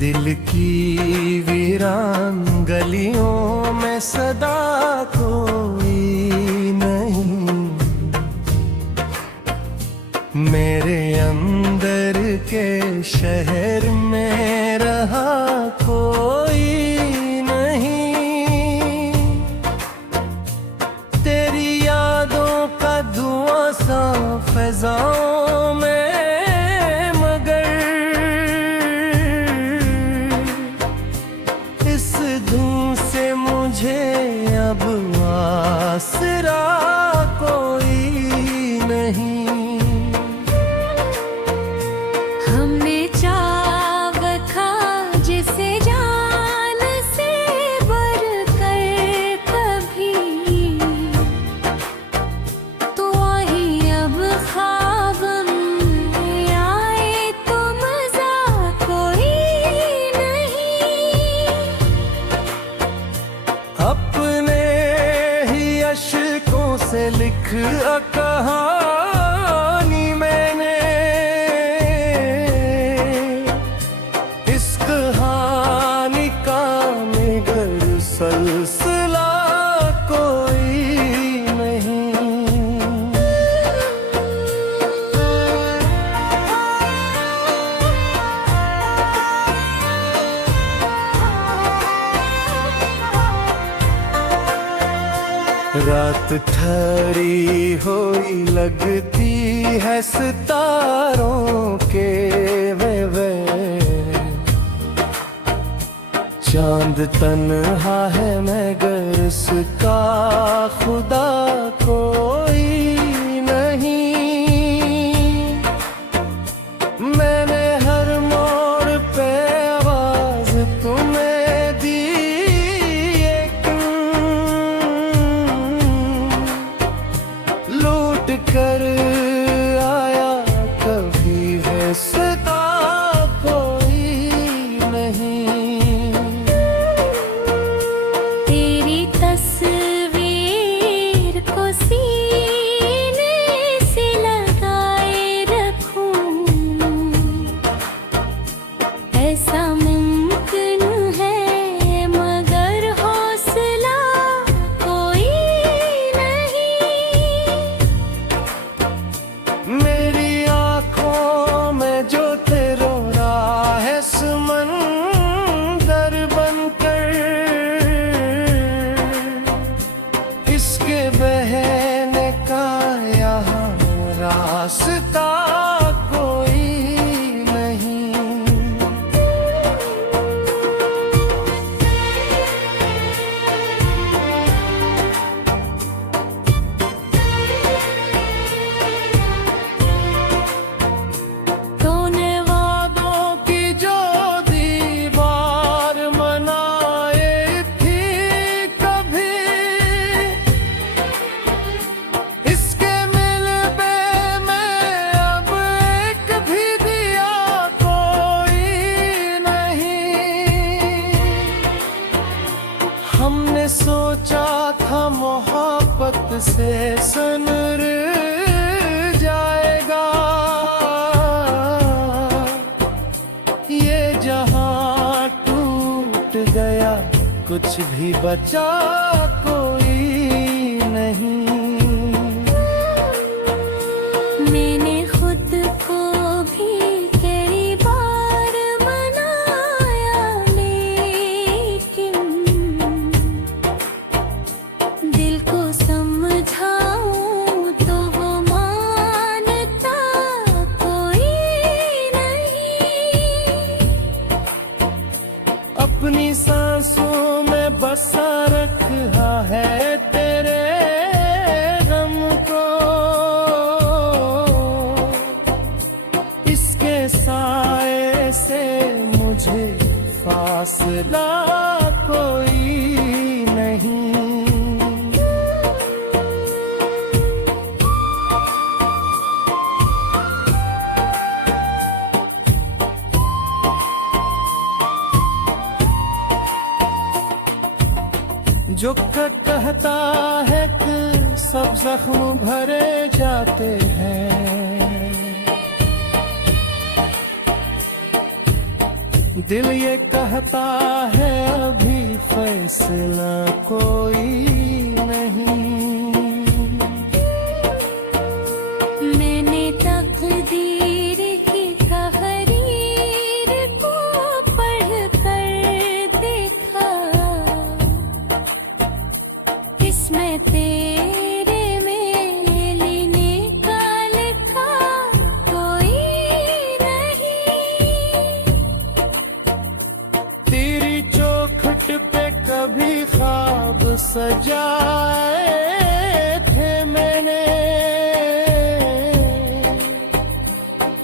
दिल की वीरान गलियों में सदा कोई नहीं, मेरे अंदर के शहर में रहा कोई नहीं। तेरी यादों का धुआं सा फिजाओं में, इस धुन से मुझे अब आसरा कोई नहीं। हमने चाव खा जिसे जान से बढ़कर कभी, तो वही अब ख्वाब में आए तो मजा कोई नहीं। अपने ही अश्कों से लिख कहानी मैंने, इस कहानी का निगर सलसिला कोई नहीं। रात ठहरी हुई लगती है सितारों के वे, चांद तन्हा है मगर इसका खुदा कोई नहीं। मैंने हर मोड़ पे आवाज तुम्हें दी, लूट कर आया कभी वैसता कोई नहीं। तेरी तस्वीर को सीने से लगाए रखूं, ऐसा मुमकिन है मगर हौसला कोई नहीं। मेरी आँखों में जो तेरा रहा है समंदर बनकर, इसके बहने का यहाँ रास्ता कोई नहीं। तूने वादों की जो दीवार बनाए थी कभी, इसके मिलबे में अब एक भी दिया कोई नहीं। हमने सोचा था मोहब्बत से सनर जाएगा, ये जहां टूट गया कुछ भी बचा कोई नहीं। मैंने खुद को भी कई बार मनाया, लेकिन दिल को समझाऊं तो वो मानता कोई नहीं। अपनी सांसों में बसा रखा है तेरे गम को, इसके साए से मुझे फासला कोई नहीं। जो कहता है कि सब जख्म भरे जाते हैं, दिल ये कहता है अभी फैसला कोई नहीं। मैंने तकदीर की तहरीर को पढ़ कर देखा, इसमें तेरे मेलिने का लिखा कोई नहीं। तेरी चौखट पे कभी ख्वाब सजाए थे मैंने,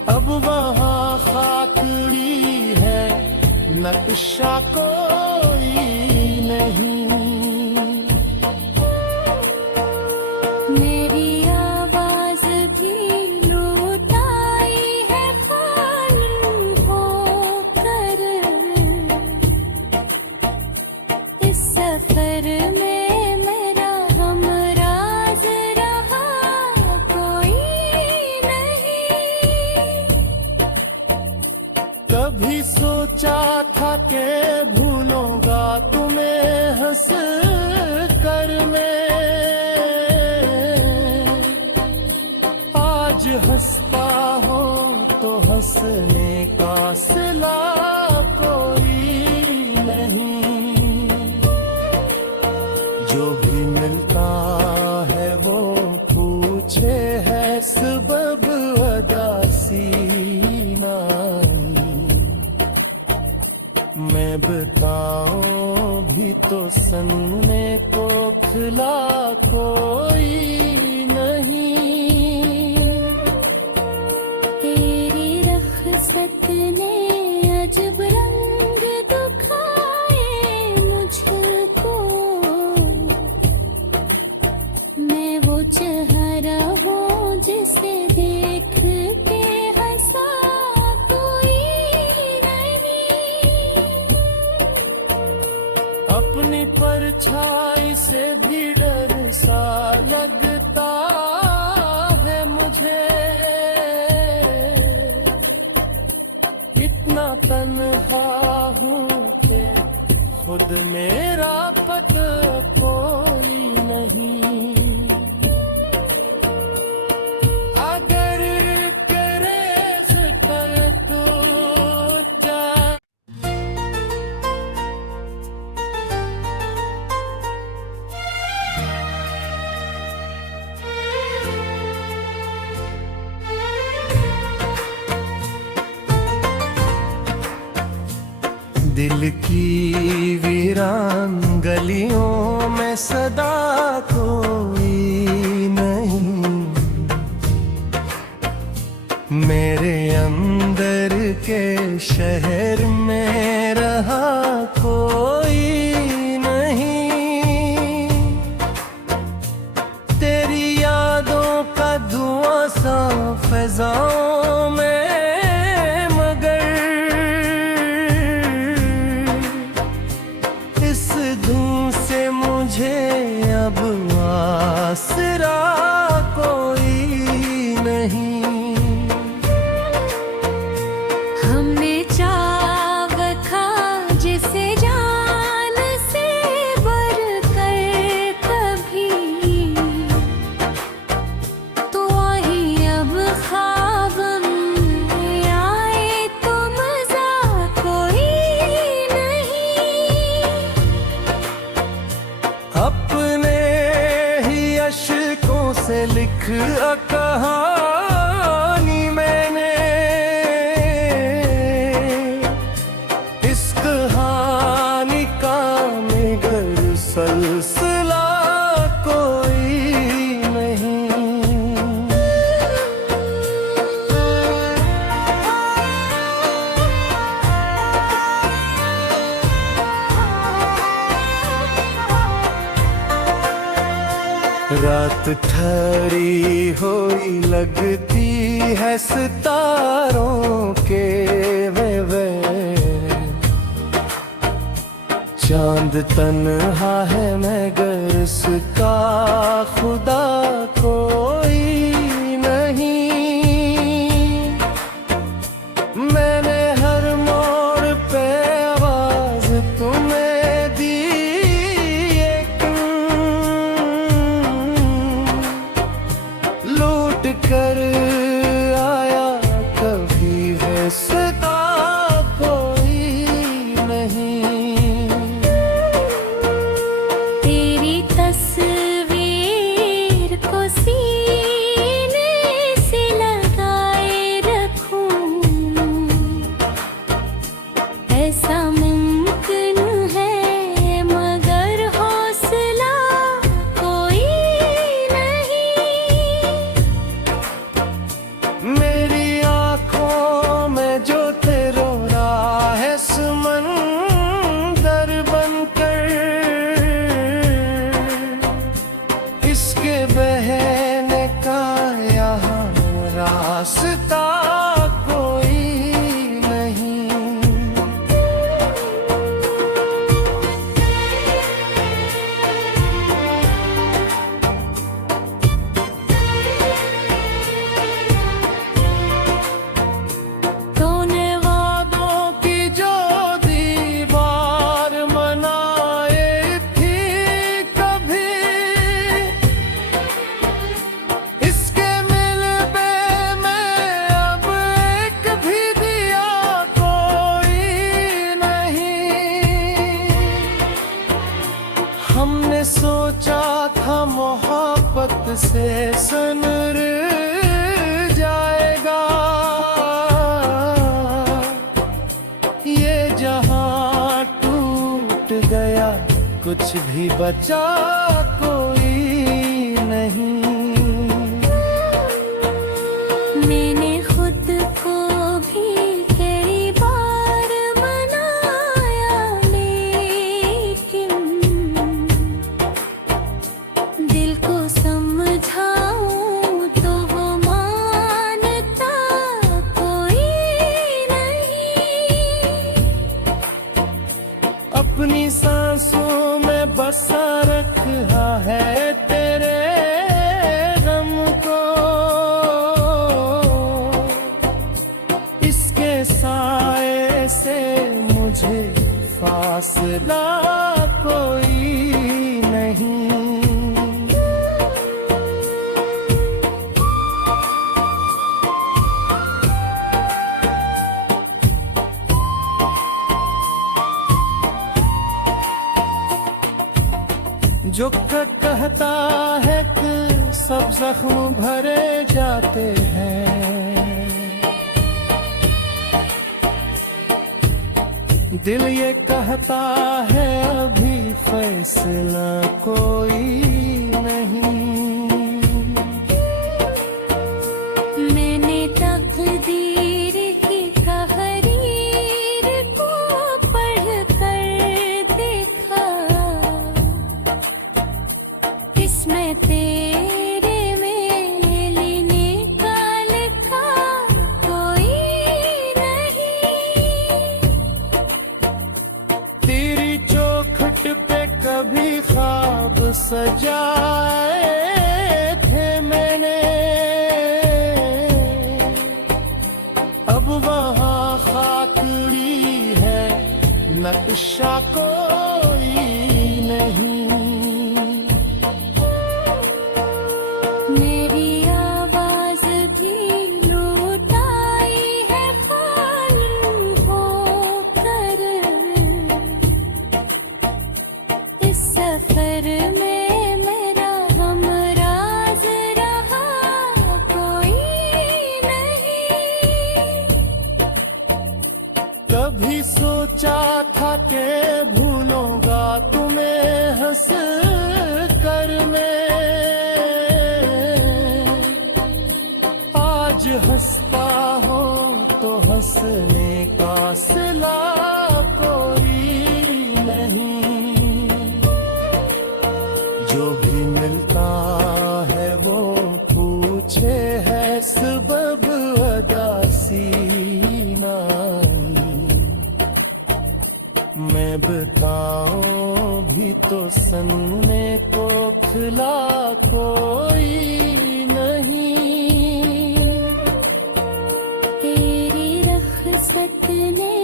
अब वहाँ खाकड़ी है नक्शा कोई नहीं। मेरी आवाज भी लुटाई है खाली होकर, इस सफर में मेरा हमराज रहा कोई नहीं। कभी सोचा था कि भूलूंगा तुम्हें हंस कर मैं, आज हंसता हो तो हंसने का सिला कोई नहीं। जो भी मिलता है वो पूछे है सबब अदासी नाई। मैं बताऊं भी तो सन्ने को खिला कोई नहीं। तेरी रख्सत ने अजब रंग दिखाए मुझको, मैं वो चेहरा हूँ जिसे देख के हंसा कोई नहीं। अपनी परछाई से भी डर सा लगता है मुझे, इतना तन्हा हूँ कि खुद मेरा पता कोई नहीं। अगर करे फिक्र तो चाहे दिल की वीरान गलियों में सदा कोई नहीं। मेरे अंदर के शहर में रहा कोई नहीं। तेरी यादों का धुआं सा फिजाओं में, इस धुन से मुझे अब आसरा कोई नहीं। हमने चाव खा जिसे जान से बढ़कर कभी, तो वही अब ख्वाब में आए तो मजा कोई नहीं। अपने ही अश्कों से लिख कहानी मैंने, इस कहानी का निगर सलसिला कोई नहीं। रात ठहरी हुई लगती है सितारों के वे, चांद तन्हा है मगर इसका खुदा कोई नहीं। मैंने हर मोड़ पे ऐसा मुमकिन है मगर हौसला कोई नहीं। मेरी आंखों में जो तेरा रहा है समंदर बनकर, इसके बहने का यहाँ रास्ता कोई नहीं। तूने वादों की जो दीवार बनाई थी कभी, इसके मिलबे में अब एक भी दिया कोई नहीं। हमने सोचा था मोहब्बत से सनर जाएगा, ये जहां टूट गया कुछ भी बचा कोई नहीं। मैंने खुद को भी कई बार मनाया, लेकिन दिल को समझाऊं तो वो मानता कोई नहीं। अपनी सांसों में बसा रखा है तेरे गम को, इसके साए से मुझे फासला कोई नहीं। जो कहता है कि सब जख्म भरे जाते हैं, दिल ये कहता है अभी फैसला कोई नहीं। मैंने तकदीर की तहरीर को पढ़कर देखा, इसमें तेरे में लेने का लिखा कोई नहीं। तेरी चौखट पे कभी ख्वाब सजाए थे मैंने, अब वहाँ खाकड़ी है नक्शा कोई नहीं। मेरी आवाज भी लौटाई है खाली होकर, इस सफर में मेरा हमराज रहा कोई नहीं। कभी सोचा था कि भूलूंगा तुम्हें हंस कर मैं, आज हंसता हो तो हंसने का सिला कोई नहीं। जो भी मिलता है वो पूछे है सबब अदासी नाई, मैं बताऊं भी तो सन्ने को खिला कोई नहीं। तेरी रख्सत ने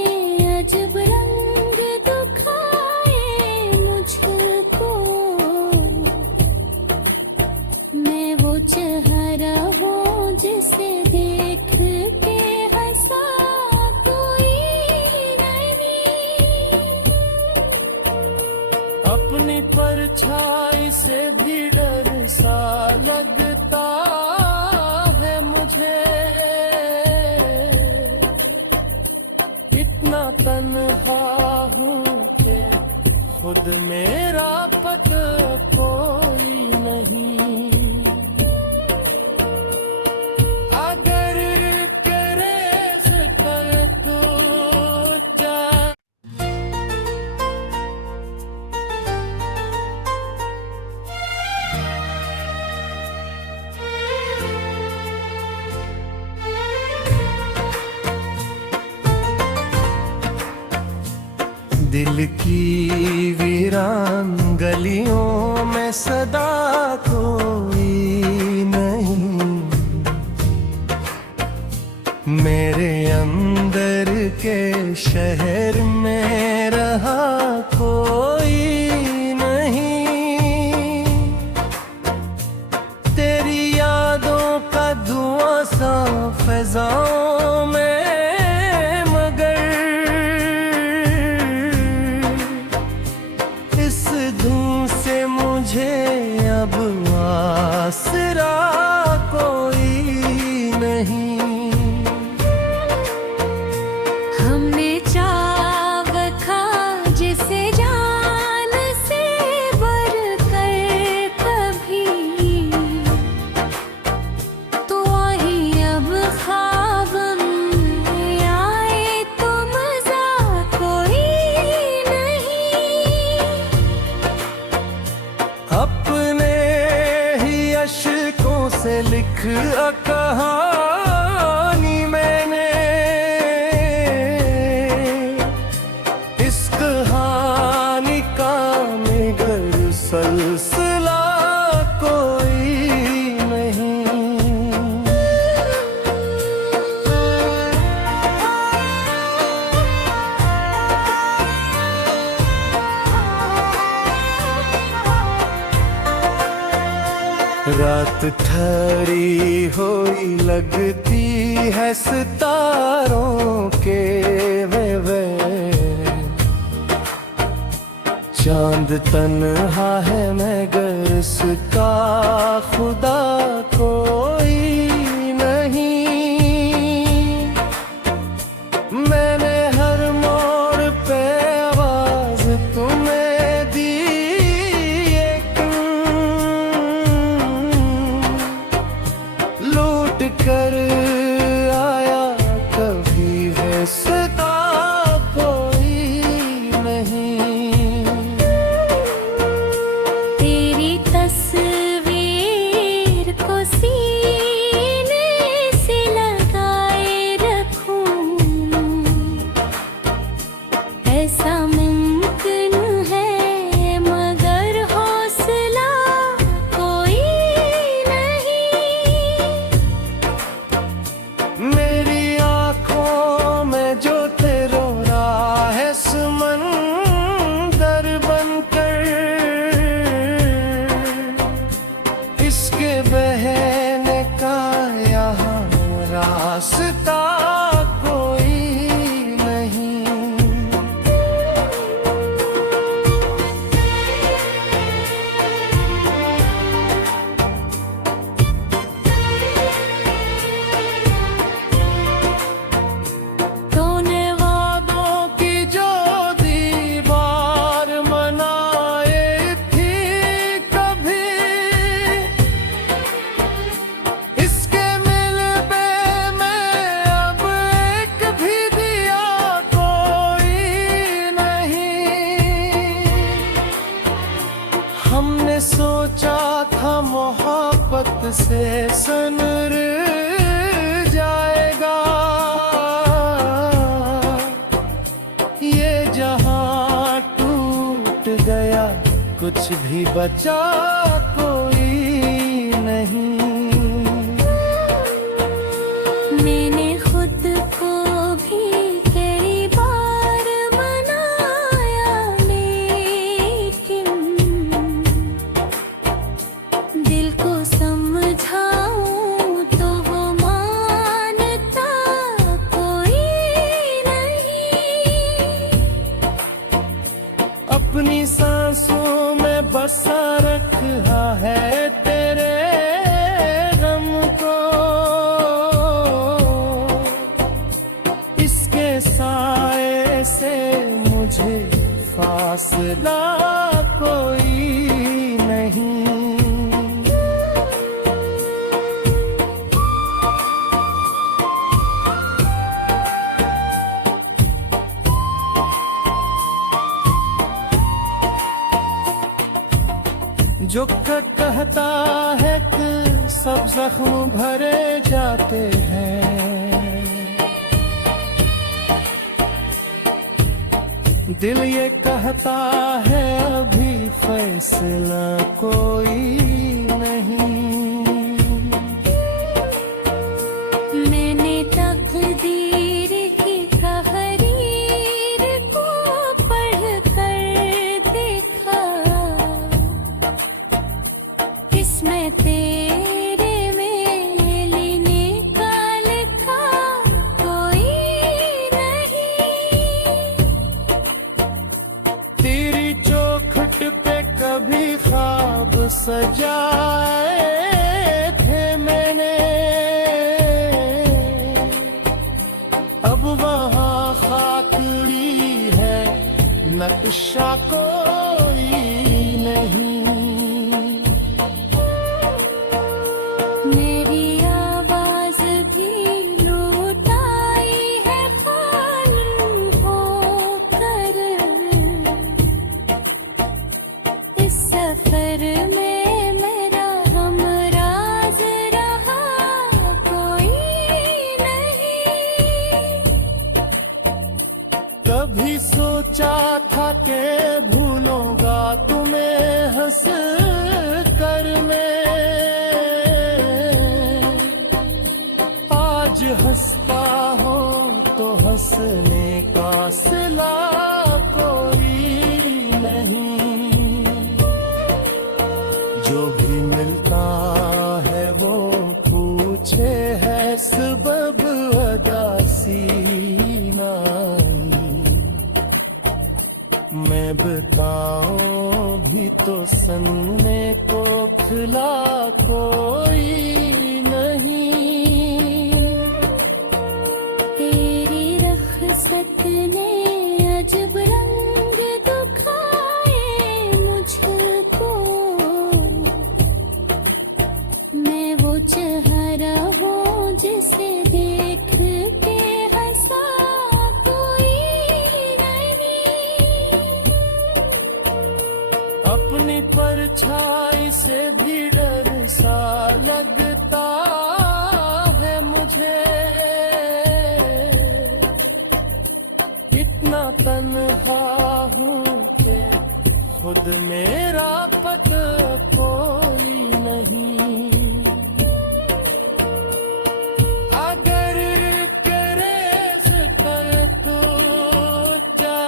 अजब रंग दिखाए मुझको, मैं वो चेहरा हूँ जिसे देख के हंसा कोई नहीं। अपनी परछाई से भी डर सा लगता है मुझे, इतना तन तन्हा हूँ कि खुद मेरा पता कोई नहीं। अगर करे कर तो चाहे दिल की वीरान गलियों में सदा कोई नहीं, मेरे अंदर के शहर में रहा कोई नहीं। तेरी यादों का धुआं सा फिजाओं में, इस धुन से मुझे अब आसरा कोई नहीं। हमने चाव खा जिसे जान से बढ़कर कभी, तो वही अब ख्वाब में आए तो मजा कोई नहीं। अपने ही अश्कों से लिख कहानी मैंने, इस कहानी का मगर सिलसिला कोई नहीं। रात ठहरी हुई लगती है सितारों के वे, चांद तन्हा है मगर इसका खुदा कोई नहीं। मैंने हर मोड़ पे आवाज तुम्हें दी, लूट कर आया कभी वैसता कोई नहीं। तेरी तस्वीर को सीने से लगाए रखूं, ऐसा मुमकिन है मगर हौसला कोई नहीं। मेरी आँखों में जो तेरा रहा है समंदर बनकर, इसके बहने का यहाँ रास्ता कोई नहीं। तूने वादों की जो दीवार बनाए थी कभी, इसके मिलबे में अब एक भी दिया कोई नहीं। हमने सोचा था मोहब्बत से सनर जाएगा, ये जहां टूट गया कुछ भी बचा कोई नहीं। मैंने खुद को भी कई बार मनाया, लेकिन दिल को समझाऊं तो वो मानता कोई नहीं। अपनी सांसों में बसा रखा है तेरे गम को, इसके साए से फासला कोई नहीं। जो कहता है कि सब जख्म भरे जाते हैं, दिल ये कहता है अभी फैसला कोई नहीं। मैंने तकदीर की तहरीर को पढ़ कर देखा, इसमें तेरे मेले निकाल का कोई नहीं। तेरी चौखट पे कभी ख्वाब सजाए थे मैंने, अब वहाँ खाकड़ी है नक्शा कोई नहीं। मेरी आवाज भी लुटाई है खाली होकर, इस सफर में मेरा हमराज रहा कोई नहीं। कभी सोचा था कि भूलूंगा तुम्हें हंस कर मैं, आज हंसता हो तो हंसने का सिला कोई नहीं। जो भी मिलता है वो पूछे है सबब अदासी नाई। मैं बताऊं भी तो सन्ने को खिला कोई नहीं। तेरी रख्सत ने अजब रंग दिखाए मुझको, मैं वो चेहरा हूँ जिसे देख के हंसा कोई नहीं। अपनी परछाई से भी डर सा लगता है मुझे, इतना तन्हा हूँ कि खुद मेरा पता कोई नहीं। अगर करे कर तो क्या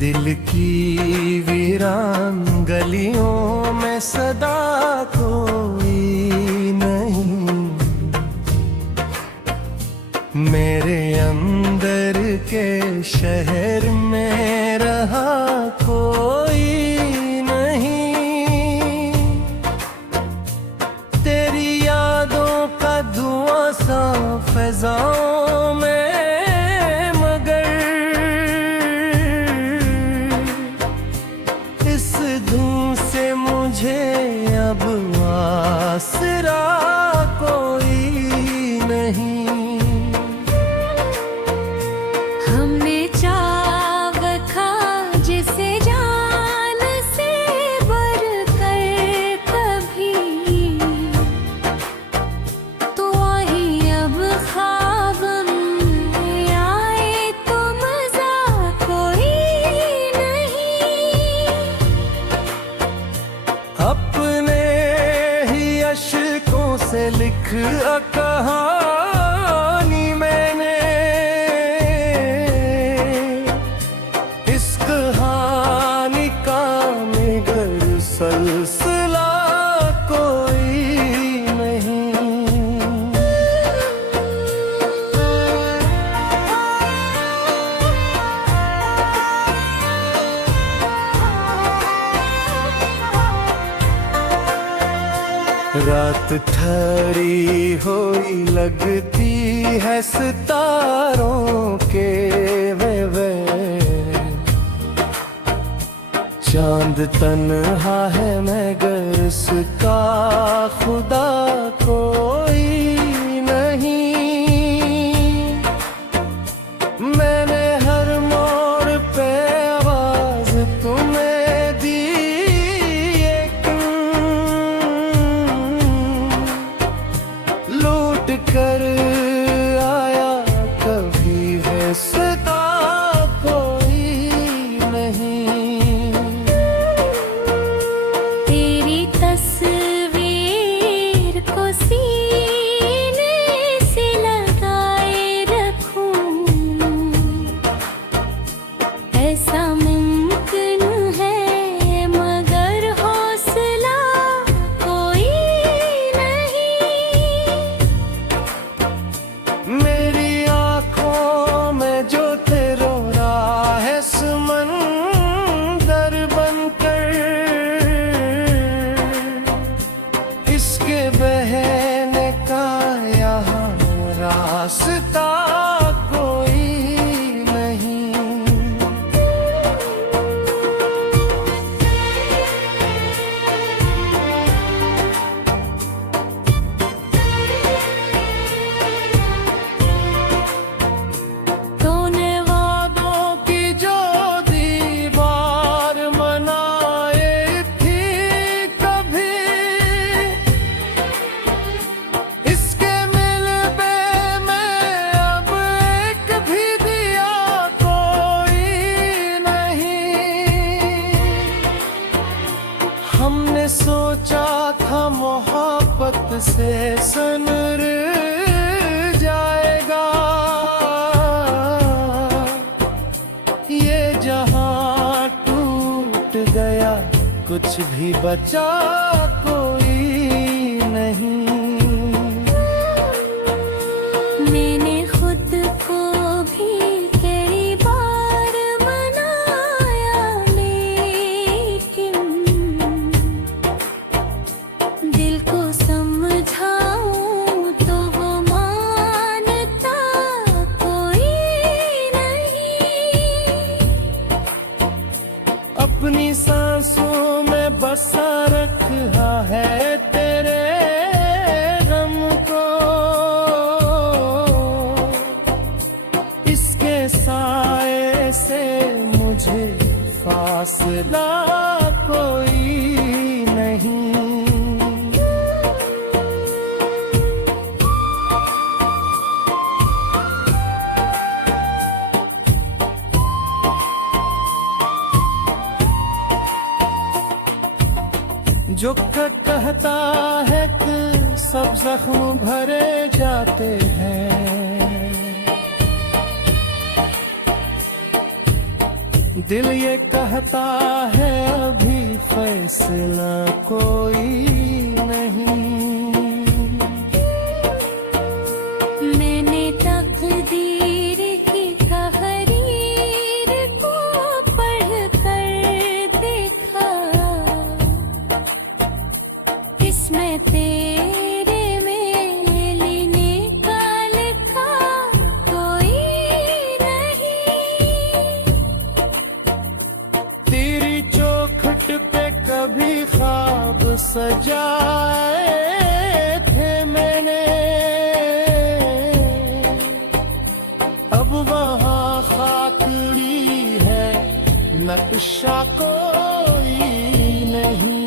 दिल की वीरान गलियों में सदा कोई नहीं। मेरे अंदर के शहर में रहा कोई नहीं। तेरी यादों का धुआं सा फिजाओं में, इस धुन से मुझे अब आसरा कोई नहीं। हमने चाव खा जिसे जान से बढ़कर कभी, तो वही अब ख्वाब में आए तो मजा कोई नहीं। अपने ही अश्कों से लिख कहानी मैंने, इस कहानी का निगर सलसिला कोई नहीं। रात ठहरी हुई लगती है सितारों के वे चांद तन्हा है मगर इसका खुदा कोई नहीं। मैंने हर मोड़ पे आवाज तुम्हें दी एक लूट कर आया कभी वैसता कोई नहीं। तेरी तस्वीर को सीने से लगाए रखूं, ऐसा मुमकिन है मगर हौसला कोई नहीं। मेरी आंखों में जो तेरा रहा है समंदर बनकर, इसके बहने का यहाँ रास्ता कोई नहीं। तूने वादों की जो दीवार बनाए थी कभी, इसके मिलबे में अब एक भी दिया कोई नहीं। हमने सोचा था मोहब्बत से सनर जाएगा, ये जहां टूट गया कुछ भी बचा कोई नहीं। मैंने खुद को भी कई बार मनाया, लेकिन दिल को समझाऊं तो वो मानता कोई नहीं। अपनी सांसों में बसा रखा है तेरे गम को, इसके साए से मुझे फासला कोई नहीं। जो कहता है कि सब जख्म भरे जाते हैं, दिल ये कहता है अभी फैसला कोई नहीं। मैंने तकदीर की तहरीर को पढ़ कर देखा, इसमें तेरे में लेने का लिखा कोई नहीं। तेरी चौखट पे कभी ख्वाब सजाए थे मैंने, अब वहाँ खाकड़ी है नक्शा कोई नहीं।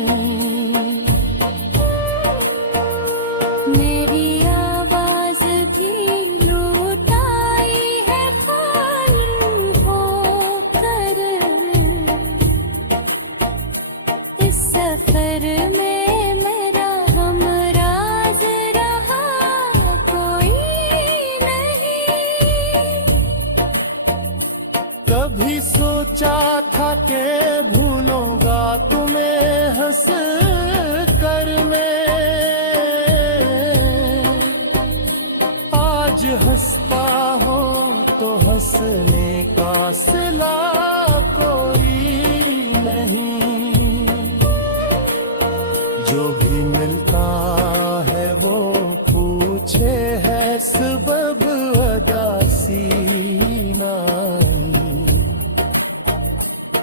मेरी आवाज भी लुटाई है खाली होकर, इस सफर में मेरा हमराज रहा कोई नहीं। कभी सोचा था कि भूलूंगा तुम्हें हंस कर मैं, आज हंसता हो तो हंसने का सिला कोई नहीं। जो भी मिलता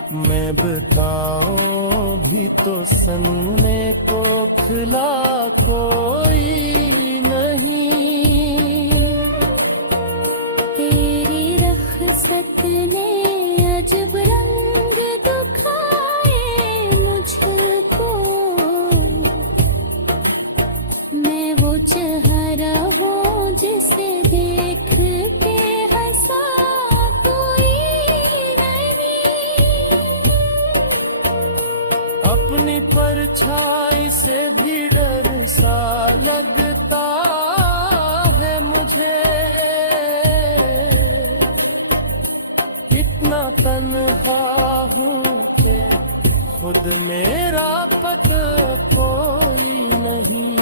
मैं बताऊं भी तो सन्ने को खिला कोई नहीं। तेरी रखसत ने अजब रंग दिखाए मुझको, मैं वो चेहरा हूँ जिसे देख के हंसा कोई नहीं। अपनी परछाई से भी डर सा लगता है मुझे, इतना तन्हा हूँ कि खुद मेरा पता कोई नहीं।